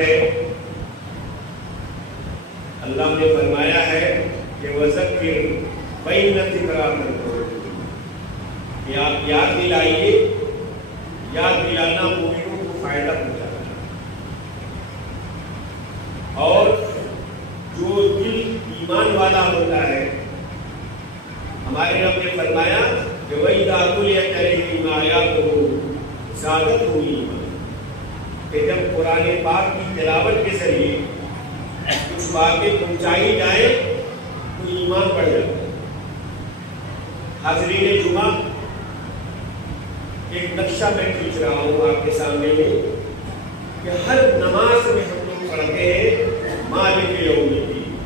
ہے اللہ نے فرمایا ہے کہ وذکر فإن الذکریٰ تنفع، کہ آپ یاد دلائیے، یاد دلانا مومنوں کو فائدہ پہنچاتا ہے. اور جو دل ایمان والا ہوتا ہے، ہمارے رب نے فرمایا کہ وَإِذَا تُلِيَتْ عَلَيْهِمْ آيَاتُهُ زَادَتْهُمْ ایمانا، کہ جب قرآن پاک کی تلاوت کے ذریعے کچھ باتیں پہنچائی جائے تو ایمان بڑھ جاتا ہے. حاضرین جمعہ، ایک نقشہ میں کھینچ رہا ہوں آپ کے سامنے میں کہ ہر نماز میں ہم لوگ پڑھتے ہیں مالک یوم الدین،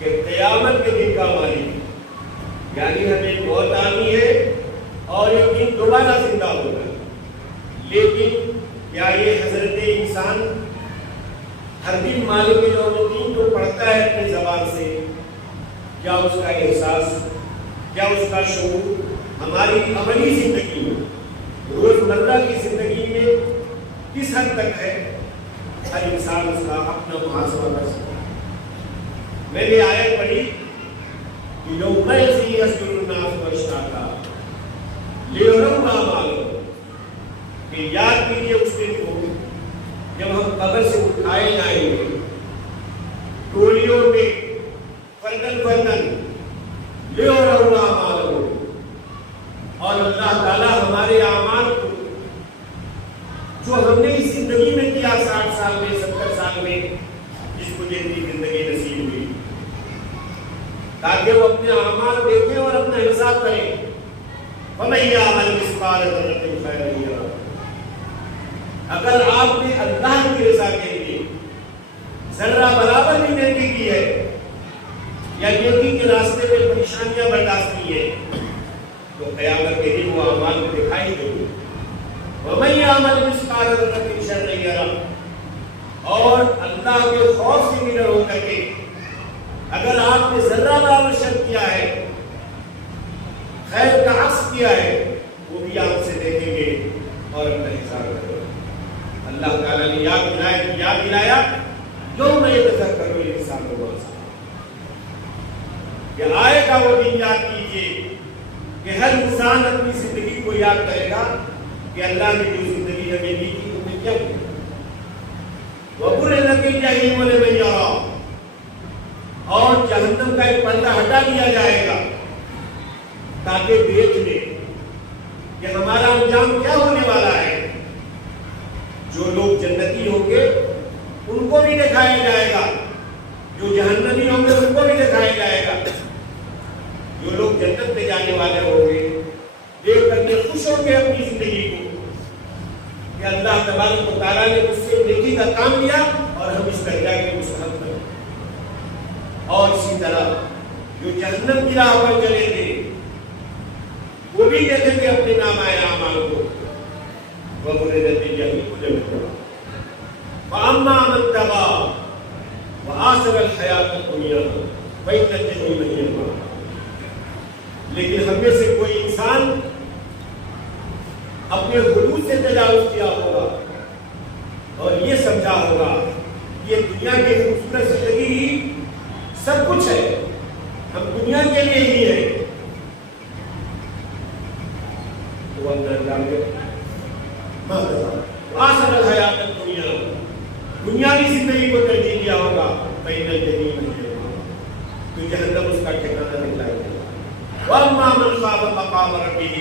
کہ قیامت کے دن کا مالک، یعنی ہمیں موت آنی ہے اور ایک دن دوبارہ زندہ ہوگا. لیکن کیا یہ حضرت انسان ہر دن مالک یوم الدین کو پڑھتا ہے اپنے زبان سے؟ کیا اس کا احساس، کیا اس کا شعور ہماری عملی زندگی میں، روزمرہ کی زندگی میں کس حد تک ہے؟ ہر انسان اس کا اپنا محاسبہ کر سکتا ہے. میں نے آیت پڑھی کہ یوم یصدر الناس اشتاتا لیروا اعمالهم، کہ یاد کیجیے اس دن کو جب ہم قبر سے اٹھائے جائیں گے ٹولیوں میں، فردن فردن، لیروا اعمالهم، اور اللہ تعالیٰ ہمارے اعمال کو جو ہم نے اس زندگی میں کیا، 60 سال میں، 70 سال میں، جس کو جتنی زندگی نصیب ہوئی، تاکہ وہ اپنے اعمال دیکھیں اور اپنا حساب کریں. فَمَن يَعْمَلْ مِثْقَالَ ذَرَّةٍ خَيْرًا يَرَهُ، اگر آپ نے اللہ کی رضا کے لیے ذرہ برابر بھی نیکی کی ہے یا نیکی کے راستے میں پریشانیاں برداشت کی ہے تو قیامت کے دن وہ اعمال کو دکھائی دیں گے. وَمَن يَعْمَلْ مِثْقَالَ ذَرَّةٍ شَرًّا يَرَهُ، اور اللہ کے خوف سے نڈر ہو کر کے اگر آپ نے ذرہ برابر شر کیا ہے، خیر کا عکس کیا ہے، وہ بھی آپ سے دیکھیں گے اور اپنا حساب کریں گے. اللہ تعالیٰ نے یاد دلایا یوم یتذکر الانسان ما سعی، کہ آئے گا وہ دن، یاد کیجیے کہ ہر انسان اپنی زندگی کو یاد کرے گا کہ اللہ نے جو زندگی ہمیں دی تھی تم نے کیا کیا. وَبُرِّزَتِ الْجَحِيمُ لِمَن يَرَىٰ، اور جہنم کا ایک پردہ ہٹا دیا جائے گا تاکہ دیکھ لے کہ ہمارا انجام کیا ہونے والا ہے. جو لوگ جنتی ہوں گے ان کو بھی دکھایا جائے گا، جو جہنمی ہوں گے ان کو بھی دکھایا جائے گا. جو لوگ جنت میں جانے والے ہوں گے دیکھ کر کے خوش ہوں گے اپنی زندگی کو کہ اللہ تبارک و تعالیٰ نے اس سے نیکی کا کام لیا اور ہم اس درجہ کے مستحق بنے. اور اسی طرح جو جہنم کی راہ پر چلے تھے وہ بھی دیکھیں گے اپنے نامۂ اعمال کو. وَبُرِّزَتِ الْجَحِيمُ لِمَن يَرَىٰ فَأَمَّا مَن طَغَىٰ وَآثَرَ الْحَيَاةَ الدُّنْيَا فَإِنَّ الْجَحِيمَ هِيَ الْمَأْوَىٰ. لیکن ہم میں سے کوئی انسان اپنے حدود سے تجاوز کیا ہوگا اور یہ سمجھا ہوگا کہ یہ دنیا کی خوبصورت زندگی ہی سب کچھ ہے، ہم دنیا کے لیے ہی ہے، تو اندر جا کے آخر الحیات الدنیا، دنیاوی زندگی کو ترجیح دیا ہوگا. فإن الجحیم هی المأویٰ، تو جہنم اس کا ٹھکانہ نکلائی گیا. وَأَمَّا مَنْ خَافَ مَقَامَ رَبِّهِ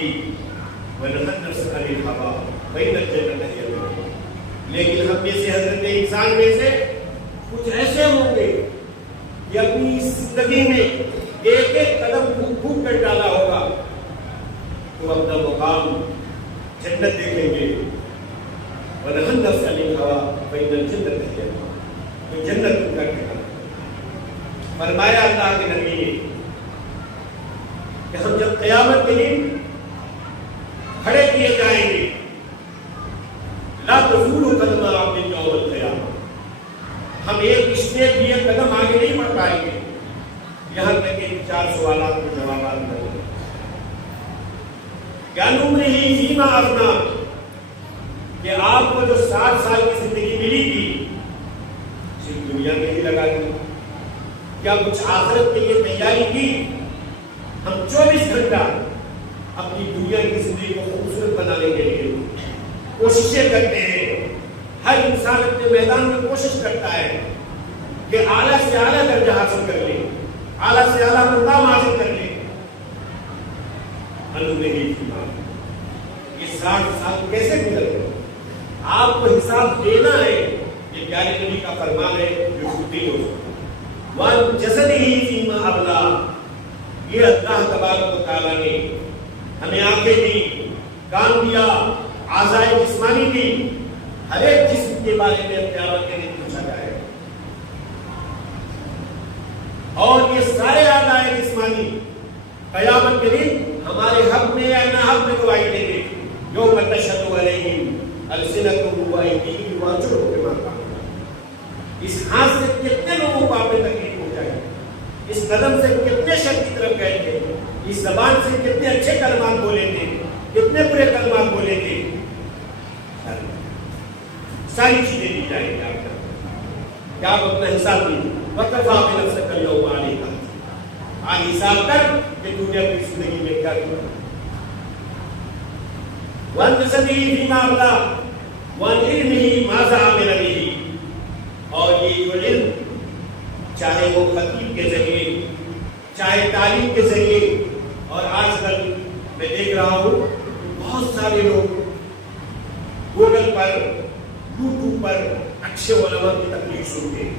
وَنَهَى النَّفْسَ عَنِ الْهَوَىٰ فَإِنَّ الْجَنَّةَ ہِیَ الْمَأْوَىٰ. لیکن ہم میں سے حضرت انسان میں سے کچھ ایسے ہوں گے کہ اپنی زندگی میں ایک ایک قدم پھونک کر ڈالا ہوگا تو اپنا مقام جنت دیکھیں گے. وَنَهَى النَّفْسَ عَنِ الْهَوَىٰ فَإِنَّ الْجَنَّةَ هِیَ الْمَأْوَىٰ، تو جنت ان کا ٹھکانہ. فرمایا اللہ کے نبی نے کہ ہم جب قیامت کے دن کھڑے کیے جائیں گے، لا تزول قدم عبد یوم القیامہ، ہم ایک اسٹیپ بھی ایک قدم آگے نہیں بڑھ پائیں گے یہاں تک کہ 4 سوالات کے جوابات دیں. کیا نمر ہی فیما افنا، کہ آپ کو جو 60 سال کی زندگی ملی تھی کیا کچھ آخرت کے لیے تیاری کی؟ ہم 24 گھنٹہ اپنی دنیا کی زندگی کو خوبصورت بنانے کے لیے کوششیں کرتے ہیں. ہر انسان اپنے میدان میں کوشش کرتا ہے کہ اعلیٰ سے اعلیٰ درجہ حاصل کر لے, اعلیٰ سے اعلیٰ مقام حاصل کر لے. نہیں یہ 60 سال کیسے گزر گئے؟ آپ کو حساب دینا ہے. یہ پیارے نبی کا فرمان ہے جو خود ہی ہو وان جسدہ فیما ابلا. یہ اللہ تبارک و تعالیٰ نے ہمیں آنکھیں دی, کان دیا, اعضائے جسمانی دی. ہر ایک جسم کے بارے میں قیامت کے دن پوچھا جائے گا. اور یہ سارے اعضائے جسمانی قیامت کے دن ہمارے حق میں یا نہ حق میں گواہی دیں گے. یوم تشہد علیہم السنتہم وایدیہم وارجلہم بما کانوا. اس ہاتھ سے کتنے لوگوں کو آپ نے تکلیف پہنچائی, اس قدم سے کتنے شر کی طرف گئے تھے, اس زبان سے کتنے اچھے کلمات بولے تھے, کتنے برے کلمات بولے تھے. ساری چیزیں دی جائیں گی آپ کو. کیا آپ اپنا حساب دیں؟ وَكَفَىٰ بِنَفْسِكَ الْيَوْمَ عَلَيْكَ. آج حساب کر کہ تم نے اپنی زندگی میں کیا کیا. وَأَنْ تَسَدِّهِ فِيمَا أَبْلَى وَأَنْ عِلْمِهِ مَاذَا عَمِلَ بِهِ. اور یہ جو علم چاہے وہ خطیب کے ذریعے, چاہے تعلیم کے ذریعے, اور آج کل میں دیکھ رہا ہوں بہت سارے لوگ گوگل پر, یوٹیوب پر اچھے علماء کی تقریر سنتے ہیں.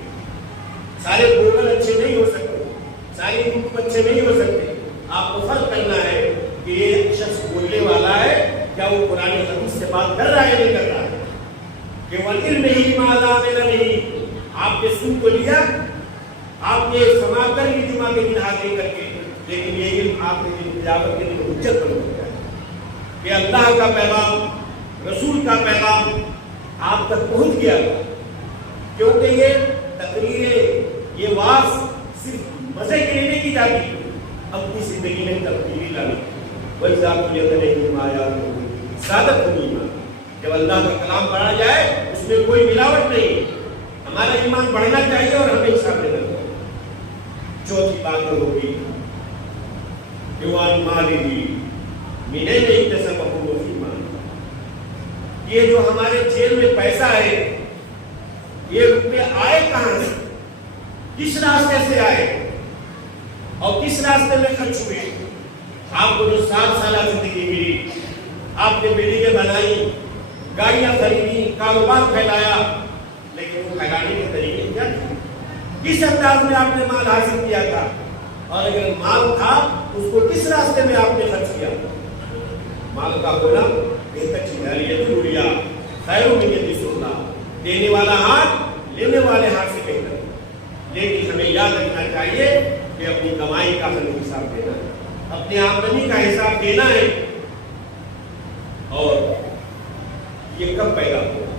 سارے گوگل اچھے نہیں ہو سکتے, سارے یوٹیوب اچھے نہیں ہو سکتے. آپ کو فرق کرنا ہے کہ یہ شخص بولنے والا ہے, کیا وہ قرآن حدیث سے بات کر رہا ہے نہیں کر رہا ہے. کہ وَالْعِلْمِ ہی مَاذَا عَمِلَ بِهِ. آپ نے سن کو لیا, آپ نے سما کر لی جمعہ کے دن حاضری کر کے, لیکن یہ علم آپ نے دن قیامت کے دن حجت بن جاتا ہے کہ اللہ کا پیغام, رسول کا پیغام آپ تک پہنچ گیا تھا. کیونکہ یہ تقریریں, یہ واز صرف مزے کے لیے نہیں کی جاتی, اپنی زندگی میں تبدیلی لانے. وَإِذَا تُلِيَتْ عَلَيْهِمْ آيَاتُهُ زَادَتْهُمْ ایمانا. جب اللہ کا کلام پڑھا جائے اس میں کوئی ملاوٹ نہیں, ہمارا ایمان بڑھنا چاہیے اور ہمیں حساب دینا چاہیے. چوتھی بات یہ ہوگی وَعَنْ مَالِهِ مِنْ أَيْنَ اكْتَسَبَهُ فِيمَا. یہ جو ہمارے جیب میں پیسہ ہے, یہ روپے آئے کہاں سے, کس راستے سے آئے اور کس راستے میں خرچ ہوئے. آپ کو جو 60 سالہ زندگی ملی, آپ نے بلڈنگیں بنائی, گاڑیاں خریدی, کاروبار پھیلایا, لیکن وہ پھیلانے کے طریقے کیا تھے, کس انداز میں آپ نے مال حاصل کیا تھا, اور اگر مال تھا اس کو کس راستے میں آپ نے خرچ کیا. مال کا ہونا بہتر چیز ہے. یہ خیر من ید سلطا, دینے والا ہاتھ لینے والے ہاتھ سے بہتر. لیکن ہمیں یاد رکھنا چاہیے کہ اپنی کمائی کا ہمیں حساب دینا ہے, اپنی آمدنی کا حساب دینا ہے. اور یہ کب پیدا ہوگا,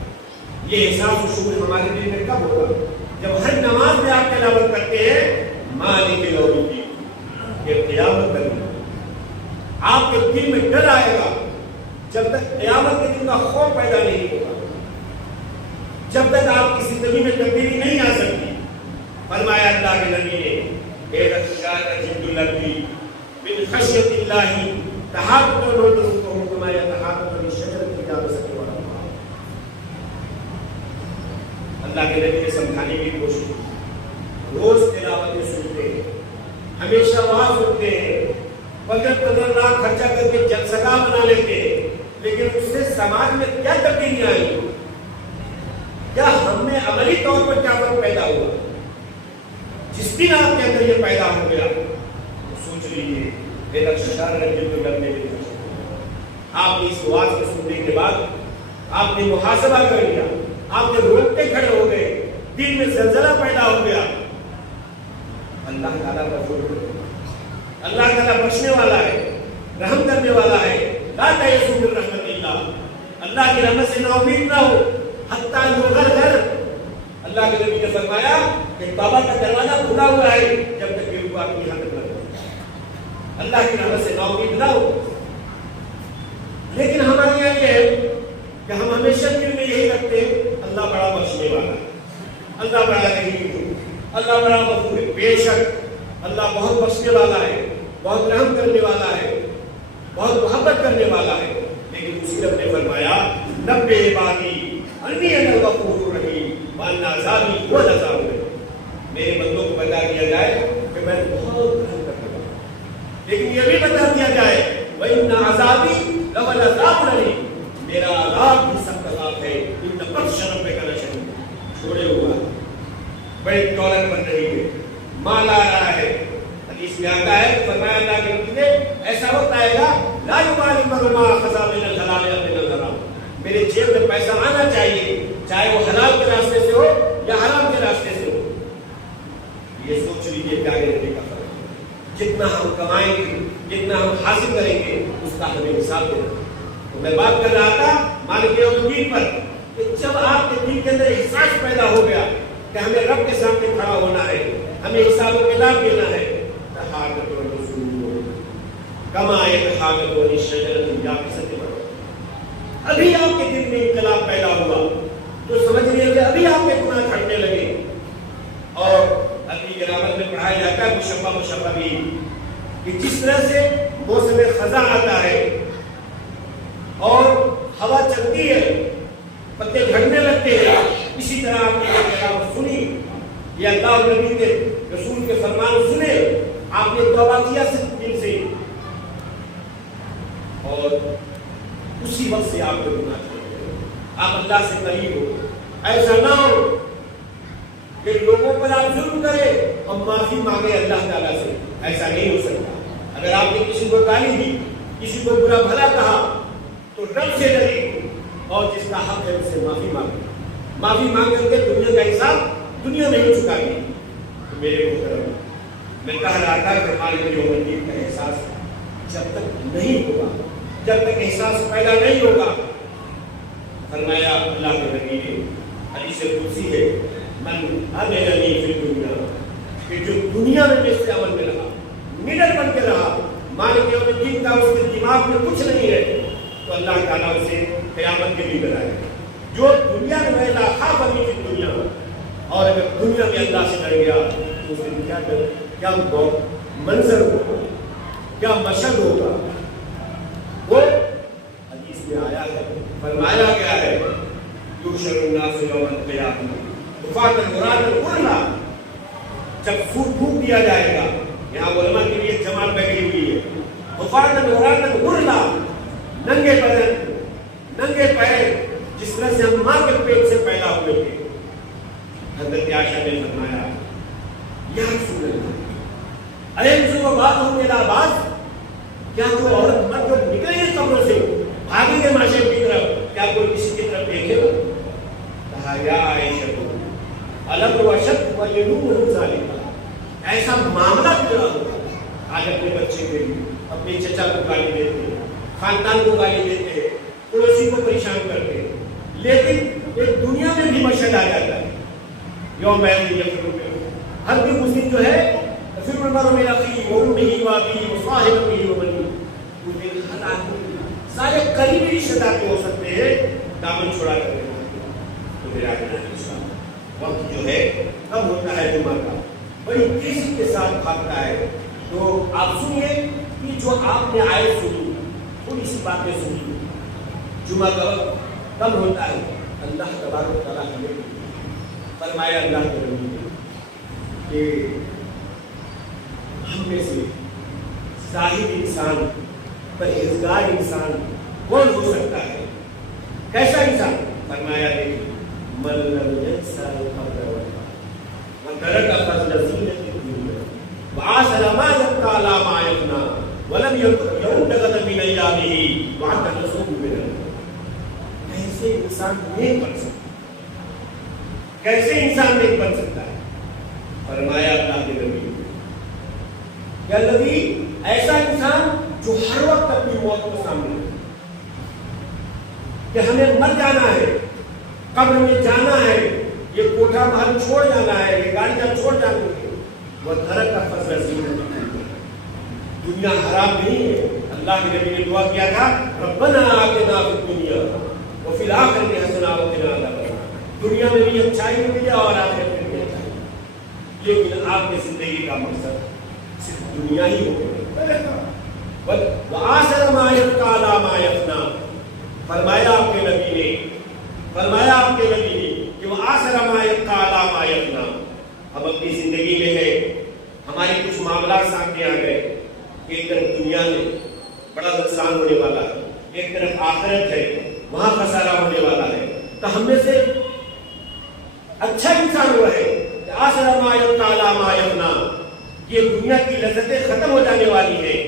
یہ احساس و شعور ہمارے دل میں کب ہوگا؟ جب ہر نماز میں آپ تلاوت کرتے ہیں مالک یوم الدین, یہ قیامت کا دن. آپ کے دل میں ڈر آئے گا. جب تک قیامت کے دن کا خوف پیدا نہیں ہوگا, جب تک آپ کی زندگی میں تبدیلی نہیں آ سکتی. فرمایا اللہ کے نبی نے اے رشاد جند النبی من خشیت اللہ تحاقق الرسول کما یتحاقق الشجرۃ اذا مسکت ورقها. اللہ کے نبی نے سمجھانے کی کوشش کی. روز تلاوتیں سنتے ہیں, ہمیشہ واز سنتے ہیں, 15 لاکھ خرچہ کر کے جلسگاہ بنا لیتے ہیں, لیکن اس سے سماج میں کیا تبدیلیاں آئی, کیا ہم میں عملی طور پر کیا فرق پیدا ہوا. جس دن آپ کے اندر یہ پیدا ہو گیا سوچ لیجیے میرا ششار رنجن کرنے میں آپ نے اس واز کو سننے کے بعد آپ نے محاسبہ کر لیا, آپ نے روکتے کھڑے ہو گئے, دل میں زلزلہ پیدا ہو گیا. اللہ تعالیٰ کا شکر, اللہ تعالیٰ بخشنے والا ہے, رحم کرنے والا ہے. لا تیأسوا من رحمت اللہ, اللہ کی رحمت سے نا امید نہ ہو. حتیٰ یغرغر, اللہ کے نبی نے فرمایا کہ توبہ کا دروازہ کھلا ہوا ہے جب تک کہ آپ کی حالت نہ ہو. اللہ کی رحمت سے نا امید نہ ہو. لیکن ہمارے یہاں یہ ہے کہ ہم ہمیشہ دل میں یہی رکھتے ہیں اللہ بڑا بخشنے والا ہے, اللہ بڑا رحیم ہے, اللہ بڑا غفور ہے، بے شک اللہ بہت بخشنے والا ہے، بہت رحم کرنے والا ہے، بہت محبت کرنے والا ہے۔ لیکن اسی رب نے فرمایا نبئ عبادی انی انا الغفور الرحیم وان عذابی هو العذاب الالیم، میرے بندوں کو بتا دیا جائے کہ میں بہت رحم کرنے والا ہوں، لیکن یہ بھی بتا دیا جائے وان عذابی لهو العذاب الالیم، میرا عذاب بھی سخت عذاب ہے، ان بطش ربک لشدید، چھوڑے ہوا بڑی دولت بن رہی ہے، مال آ رہا ہے، حدیث میں آتا ہے فرمایا اللہ کے نبی نے ایسا وقت آئے گا لا یبالی المرء ما اخذ من الحلال ام من الحرام، میرے جیب میں پیسہ آنا چاہیے چاہے وہ حلال کے راستے سے ہو یا حرام کے راستے سے ہو۔ یہ سوچ لیجیے کیا رہنے کا فرق ہے، جتنا ہم کمائیں گے جتنا ہم حاصل کریں گے اس کا ہمیں حساب دینا۔ تو میں بات کر رہا تھا مالک یوم الدین پر کہ جب آپ کے دل کے اندر احساس پیدا ہو گیا کہ ہمیں رب کے سامنے کھڑا ہونا ہے، ہمیں حساب و کتاب دینا ہے، تحاقت والرسول کما یتحاقت والشجرۃ الجابسۃ، ابھی آپ کے دل میں انقلاب پیدا ہوا تو سمجھ لیجیے کہ ابھی آپ کے گناہ جھڑنے لگے۔ اور ابھی گرامر میں پڑھایا جاتا ہے مشبہ بھی کہ جس طرح سے موسم خزاں آتا ہے اور ہوا چلتی ہے پتے جھڑنے لگتے ہیں، اسی طرح آپ نے کلام سنی، یہ اللہ اور نبی کے رسول کے فرمان سنے، آپ نے توبہ کیا دل سے اور اسی وقت سے آپ کو گناہ چھوڑے، آپ اللہ سے قریب ہو۔ ایسا نہ ہو کہ لوگوں پر آپ ظلم کریں اور معافی مانگے اللہ تعالیٰ سے، ایسا نہیں ہو سکتا۔ اگر آپ نے کسی کو گالی دی، کسی کو برا بھلا کہا تو رب سے ڈرے اور جس کا حق ہے اس سے معافی مانگے، معافی مانگ کر کے دنیا کا حساب دنیا میں ہی چکا گئی۔ تو میرے محترم میں کہہ رہا تھا کہ مالک یوم الدین کا احساس جب تک نہیں ہوگا، جب تک احساس پیدا نہیں ہوگا، فرمایا اللہ کے نبی نے حدیث قدسی ہے من عملنی فی الدنیا، کہ جو دنیا میں جس سے عمل میں رہا، نڈر بن کے رہا، مالک یوم الدین کا اس کے دماغ میں کچھ نہیں ہے تو اللہ تعالیٰ اسے قیامت کے لیے کرائے۔ جو دنیا میں رہتا خافنی فی الدنیا، اور اگر دنیا میں اللہ سے ڈر گیا تو اس دن کیا منظر ہوگا، کیا مشہد ہوگا، وہ حدیث میں آیا ہے، فرمایا گیا ہے یحشر الناس یوم القیامہ حفاۃ عراۃ غرلا، جب سور پھونک دیا جائے گا، یہاں علماء کے لیے جماعت بیٹھی ہوئی ہے، حفاۃ عراۃ غرلا، ننگے بدن ننگے پیر، جس طرح سے ہم ماں کے پیٹ سے پیدا ہوئے تھے۔ حضرت عائشہ نے فرمایا یا رسول اللہ اینظر بعضهم الی بعض، کیا کوئی عورت مرد جب نکلے گی قبروں سے بھاگیں گے معاشر کی طرف، کیا کوئی کسی کی طرف دیکھے گا؟ کہا یا عائشہ الم وشد وینوم ذالک، ایسا معاملہ کیا ہوگا؟ آج اپنے بچے کے لیے اپنے چچا کو گالی دیتے، خاندان کو گالی دیتے، پڑوسی کو پریشان کرتے، لیکن ایک دنیا میں بھی مشہد آ جاتا ہے یوم یفر، ہر کوئی مسلم جو ہے یفر المرء من اخیہ وامہ وابیہ وصاحبتہ وبنیہ، اس دن ہر آدمی سارے قریبی رشتے دار ہو سکتے ہیں دامن چھڑا کر کے۔ تو میرا وقت جو ہے کب ہوتا ہے جمعہ کا، بڑی تیزی کے ساتھ بھاگتا ہے۔ تو آپ سنیے کہ جو آپ نے آیت سنی تھوڑی سی باتیں سنی، جمعہ کا وقت کب ہوتا ہے؟ اللہ تبارک و تعالیٰ ہمیں فرمایا اللہ کے نبی نے کہ ہم میں سے زاہد انسان، پرہیزگار انسان کون ہو سکتا ہے؟ کیسا انسان؟ فرمایا دیکھ من لم ينسى القبر وترك فضل زينة الدنيا وعاش ما يبقى على ما يفنى ولم يعد غدا من ايامه وعد نصوب من، کیسے انسان نیک بن سکتا ہے؟ کیسے انسان نیک بن سکتا ہے؟ فرمایا اللہ کے نبی کہ الذی، ایسا انسان جو ہر وقت اپنی موت کو سامنے کہ ہمیں مر جانا ہے، قبر میں جانا ہے، یہ کوٹھا محل چھوڑ جانا ہے، یہ گاڑیاں چھوڑ جانا ہے، وہ ترک فضل زینت، دنیا حرام نہیں ہے۔ اللہ کے نبی نے دعا کیا تھا ربنا آتنا فی الدنیا وفی الآخرۃ حسنۃ وقنا عذاب النار، دنیا میں بھی اچھائی ملی اور آخرت میں بھی اچھائی۔ لیکن آپ کی زندگی کا مقصد صرف دنیا ہی ہو گیا. وآخر ما يبقى على ما يفنى. فرمایا آپ کے نبی نے کہ وآخر ما يبقى على ما يفنى. ہم اپنی زندگی میں ہے، ہمارے کچھ معاملات سامنے آ گئے. ایک طرف دنیا میں بڑا نقصان ہونے والا ہے، ایک طرف آخرت ہے، وہاں خسارہ ہونے والا ہے. تو ہم میں سے اچھا انسان وہ ہے کہ آخر ما يبقى على ما يفنى. یہ دنیا کی لذتیں ختم ہو جانے والی ہیں،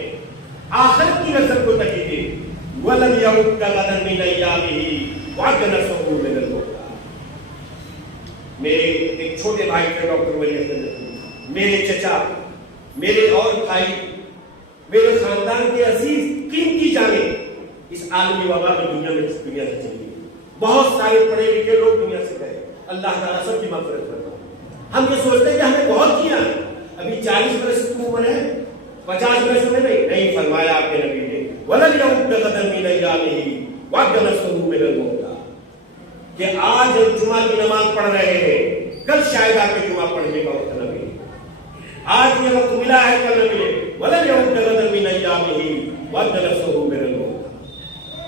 آخرت کی لذت کو تکیے. وَلَمْ يَعُدَّ غَدًا مِنْ أَيَّامِهِ وَعَدَّ نَفْسَهُ مِنَ الْمَوْتِ. میرے ایک چھوٹے بھائی تھے ڈاکٹر ولی احمد، میرے چچا، میرے اور بھائی، میرے خاندان کے عزیز قیمتی جانیں اس عالمی وبا میں دنیا سے چلی. بہت سارے پڑھے لکھے لوگ دنیا سے گئے. اللہ تعالیٰ سب کی مغفرت کرنا. ہم یہ سوچتے ہیں کہ ہم نے بہت کیا ہے، ابھی 40 برس کی عمر ہے، 50 برس میں نہیں. فرمایا آپ کے نبی نے وَلَمْ يَعُدَّ غَدًا مِنْ أَيَّامِهِ وَعَدَّ نَفْسَهُ مِنَ الْمَوْتِ. کہ آج جمعہ کی نماز پڑھ رہے ہیں، کل شاید آپ کے جمعہ پڑھنے کا وقت نہ ملے. آج یہ وقت ملا ہے، کل نہ ملے. وَلَمْ يَعُدَّ غَدًا مِنْ أَيَّامِهِ وَعَدَّ نَفْسَهُ مِنَ الْمَوْتِ.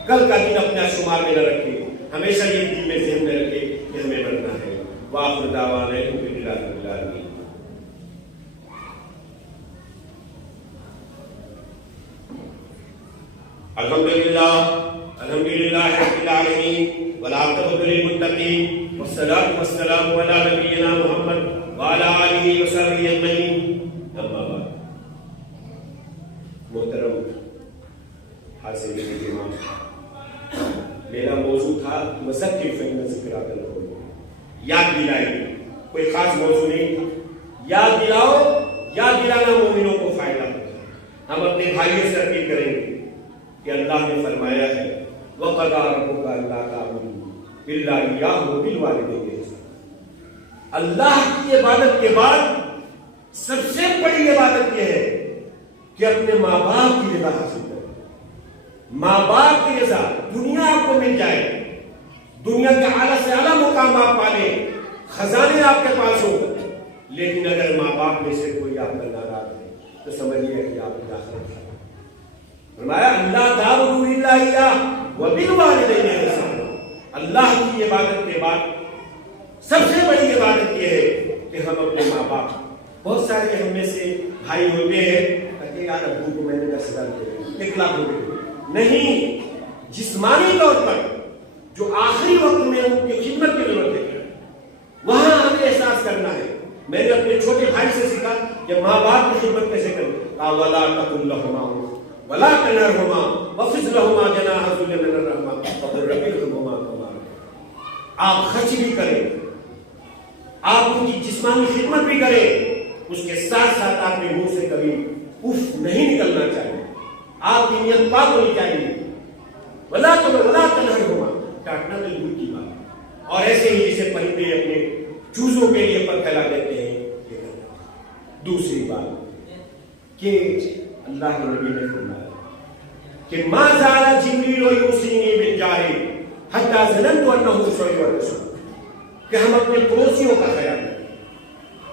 کل کا دن اپنے شمار میں نہ رکھے، ہمیشہ یہ دل میں ذہن میں رکھے کہ ہمیں بننا ہے. وآخر دعوانا الحمد للہ رب العالمین. الحمد للہ رب العالمین والعاقبۃ للمتقین والصلاۃ والسلام علی نبینا محمد وعلی آلہ وصحبہ اجمعین. اما بعد. محترم حاضرین کرام، میرا موضوع تھا مذکر فإن ذکریٰ تنفع المؤمنین. یاد دلائی، کوئی خاص موضوع نہیں تھا. یاد دلاؤ، یاد دلانا مومنوں کو فائدہ ہوتا ہے. ہم اپنے بھائیوں سے اپیل کریں گے کہ اللہ نے فرمایا ہے وَقَضَىٰ رَبُّكَ أَلَّا تَعْبُدُوا إِلَّا إِيَّاهُ وَبِالْوَالِدَيْنِ إِحْسَانًا. اللہ کی عبادت کے بعد سب سے بڑی عبادت یہ ہے کہ اپنے ماں باپ کی رضا حاصل کریں. ماں باپ کی رضا. دنیا آپ کو مل جائے، دنیا کے اعلیٰ سے اعلیٰ مقام آپ پالیں، خزانے آپ کے پاس ہو، لیکن اگر ماں باپ میں سے کوئی آپ کا ناراض ہے تو سمجھیے کہ آپ کی آخرت ہے. فرمایا اللہ تعبدوا الا اياه وبالوالدين احسانا. اللہ کی عبادت کے بعد سب سے بڑی عبادت یہ ہے کہ ہم اپنے ماں باپ. بہت سارے ہم میں سے بھائی ہوتے ہیں کہ یار ابو کو میں نے 10,000 دے 1 لاکھ روپے نہیں. جسمانی طور پر جو آخری وقت میں ان کی خدمت کی ضرورت ہے وہاں ہمیں احساس کرنا ہے. میں نے اپنے چھوٹے بھائی سے سیکھا کہ ماں باپ کی خدمت کیسے کریں. وَلَا تَقُلْ لَهُمَا وَلَا تَنْهَرْهُمَا وَخْفِضْ لَهُمَا جَنَاحَ الذُّلِّ مِنَ الرَّحْمَةِ وَقُلْ رَبِّ ارْحَمْهُمَا كَمَا رَبَّيَانِي. آپ خرچ بھی کریں، آپ ان کی جسمانی خدمت بھی کریں، اس کے ساتھ ساتھ آپ کے منہ سے کبھی اف نہیں نکلنا چاہیے. آپ کی نیت پاک ہونی چاہیے. وَلَا تَنْهَرْهُمَا ڈانٹنا تو دور کی بات. اور ایسے ہی جسے پرندے اپنے چوزوں کے لیے پر پھیلا دیتے ہیں یہ کرنا. دوسری بات کہ اللہ کے نبی نے فرمایا کہ ما زال جبریل یوصینی بالجار حتی ظننت انہ صلی الرسول. کہ ہم اپنے پڑوسیوں کا خیال رکھیں.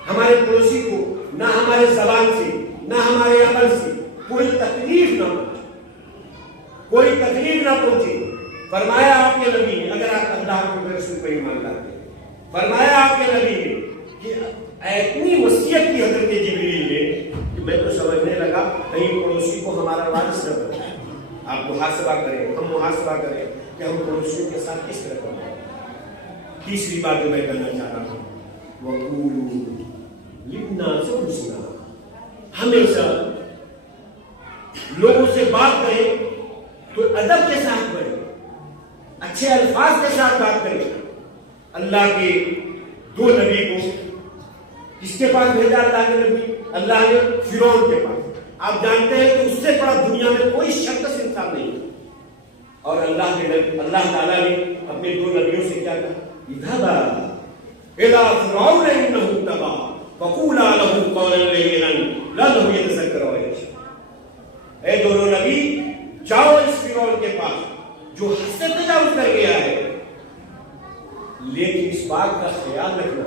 ہمارے پڑوسی کو نہ ہمارے زبان سے نہ ہمارے عمل سے کوئی تکلیف نہ پہنچے، کوئی تکلیف نہ پہنچے. فرمایا آپ کے نبی نے، اگر آپ اللہ کے رسول پر ایمان لاتے ہیں، فرمایا آپ کے نبی نے کہ اتنی وصیت کی حضرت جبریل نے کہ میں تو سمجھنے لگا کہیں پڑوسی کو ہمارا وارث نہ بنے. آپ محاسبہ کریں، ہم محاسبہ کریں کہ ہم پڑوسیوں کے ساتھ کس طرح کریں. تیسری بات جو میں کہنا چاہ رہا ہوں وَقُولُوا لِلنَّاسِ حُسْنًا. ہمیشہ لوگوں سے بات کریں تو ادب کے ساتھ کریں، اچھے الفاظ کے ساتھ بات کریں. اللہ کے 2 نبی کو کس کے پاس بھیجا اللہ کے نبی؟ اللہ نے فرعون کے پاس. آپ جانتے ہیں کہ اس سے بڑا دنیا میں کوئی شخص انسان نہیں. اور اللہ تعالیٰ نے اپنے 2 نبیوں سے کیا کہا؟ اذهبا الى فرعون انه طغى فقولا له قولا لينا لعله يتذكر او يخشى. اے دونوں نبی جاؤ اس فرعون کے پاس جو حد سے تجاوز کر گیا ہے، لیکن اس بات کا خیال رکھنا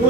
2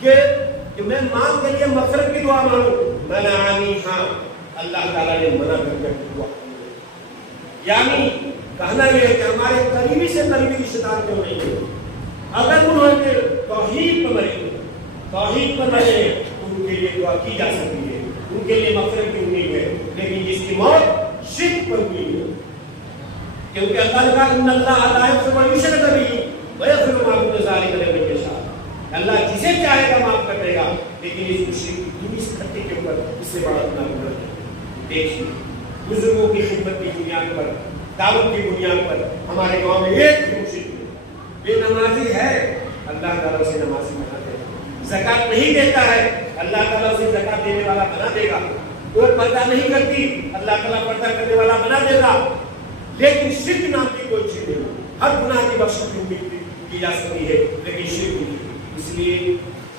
کہ میں ماں کے لیے مغفرت کی دعا مانگوں، منعانی، ہاں اللہ تعالیٰ نے منع کر کے دعا کی۔ یعنی کہنا یہ ہے کہ ہمارے قریبی سے قریبی رشتے دار کیوں نہیں ہے، اگر انہوں نے توحید پر مرے، توحید پر مرے تو ان کے لیے دعا کی جا سکتی ہے، ان کے لیے مغفرت کی امید ہے۔ لیکن جس کی موت شرک پر ہوئی ہے، کیونکہ اللہ نے کہا ان اللہ لا یغفر ان یشرک بہ ویغفر ما دون ذلک لمن یشاء، اللہ جسے چاہے گا معاف کر دے گا، لیکن اس مشرک کی اس خطے کے اوپر اس سے بڑا گناہ نہیں ہے۔ دیکھیے بزرگوں کی خدمت کی بنیاد پر، دعوت کی بنیاد پر ہمارے گاؤں میں ایک مشرک بے نمازی ہے، اللہ تعالیٰ اسے نمازی بنا دے گا۔ زکوٰۃ نہیں دیتا ہے، اللہ تعالیٰ اسے زکوٰۃ دینے والا بنا دے گا۔ وہ پردہ نہیں کرتی، اللہ تعالیٰ پردہ کرنے والا بنا دے گا۔ لیکن شرک نام کی کوئی چیز نہیں، ہر گناہ کی بخشش کی جا سکتی ہے، لیکن شرک نہیں۔ اس لیے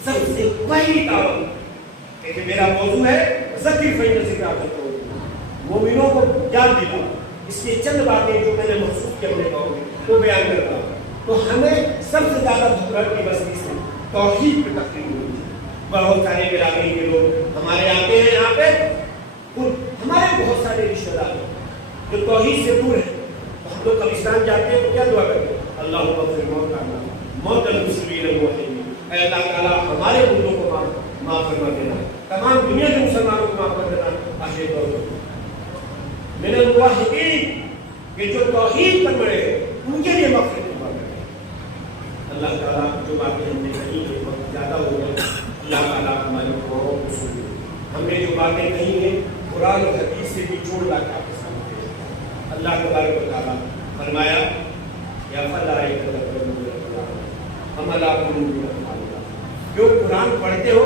سب سے پہلی دعوت کہ میرا موضوع ہے ذکر فإن ذکر تنفع المؤمنین، مومنوں کو یاد دلا۔ اس کی چند باتیں جو میں نے محسوس کی اپنے قوم میں وہ بیان کرتا ہوں۔ تو ہمیں سب سے زیادہ ضرورت کی بستی سے توحید پہ تقریر ہوئی ہے۔ بہت سارے برادری کے لوگ ہمارے آتے ہیں یہاں پہ، ہمارے بہت سارے رشتے دار جو توحید سے دور ہیں، تو ہم لوگ قبرستان جاتے ہیں تو کیا دعا کرتے ہیں؟ اللہم اغفر موتانا موت المسلمین والموحدین، اے اللہ تعالیٰ ہمارے مردوں کو معاف فرما دینا، تمام دنیا کے مسلمانوں کو معاف کر دینا۔ آخر من الموحدین، کہ جو توحید پر مرے ان کے لیے مغفرت کی دعا کریں۔ اللہ تعالیٰ جو باتیں ہم نے کہی ہیں وقت زیادہ ہو گئے، اللہ تعالیٰ ہماری دعاؤں کو سنے۔ ہم نے جو باتیں کہی ہیں قرآن اور حدیث سے بھی جوڑ لا کے آپ کے سامنے پیش کیا۔ اللہ تبارک و تعالیٰ فرمایا یا فلا ہم اللہ جو قرآن پڑھتے ہو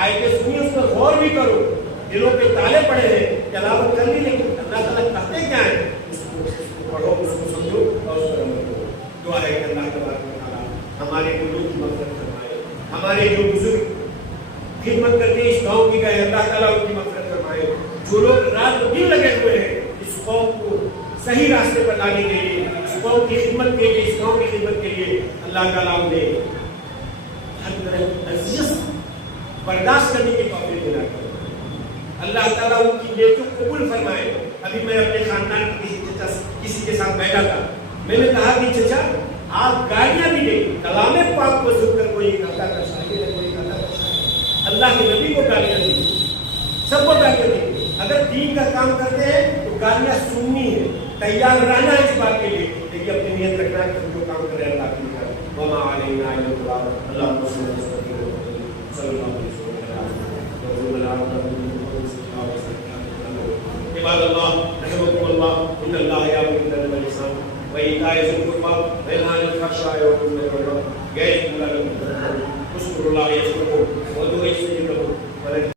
آیتیں سنیے، اس پر غور بھی کرو، دلوں پہ تالے پڑے ہیں، تلاوت کر لی، لیکن اللہ تعالیٰ کہتے کیا ہیں اس کو پڑھو، اس کو سمجھو اور اس پر عمل کرو۔ دعا ہے کہ اللہ تبارک و تعالیٰ ہمارے بزرگ کی مغفرت فرمائے، ہمارے جو بزرگ خدمت کر کے اس گاؤں کی گئے اللہ تعالیٰ ان کی مغفرت فرمائے۔ جو لوگ رات و دن لگے ہوئے ہیں اس قوم کو صحیح راستے پر لانے کے لیے، اس قوم کی خدمت کے لیے، اس گاؤں کی خدمت کے لیے، اللہ تعالیٰ انہیں ہر طرح عزیز برداشت کرنے کی توفیق دینا کرے۔ اللہ تعالیٰ ان کی نیکیوں کو قبول فرمائے۔ ابھی میں اپنے خاندان کی کسی کے ساتھ بیٹھا تھا، میں نے کہا کہ چچا آپ گالیاں بھی دیں، کلام پاک کو سن کر کوئی کہتا تھا شاعری ہے، کوئی کہتا تھا شاعری، اللہ کے نبی کو گالیاں دی، سب کو گالیاں دی۔ اگر دین کا کام کرتے ہیں تو گالیاں سننی ہے، تیار رہنا ہے اس بات کے لیے، لیکن اپنی نیت رکھنا ہے کہ جو کام کر رہے ہیں اللہ کی ہے۔ وما علینا الا البلاغ، اللهم صل وسلم صلی اللہ علیہ وسلم۔ عباد اللہ رحمكم اللہ، ان اللہ یامر بالعدل والإحسان وإیتاء ذی القربى وینہی عن الفحشاء والمنکر والبغی یعظکم لعلکم تذکرون۔ اذکروا اللہ یذکرکم وادعوہ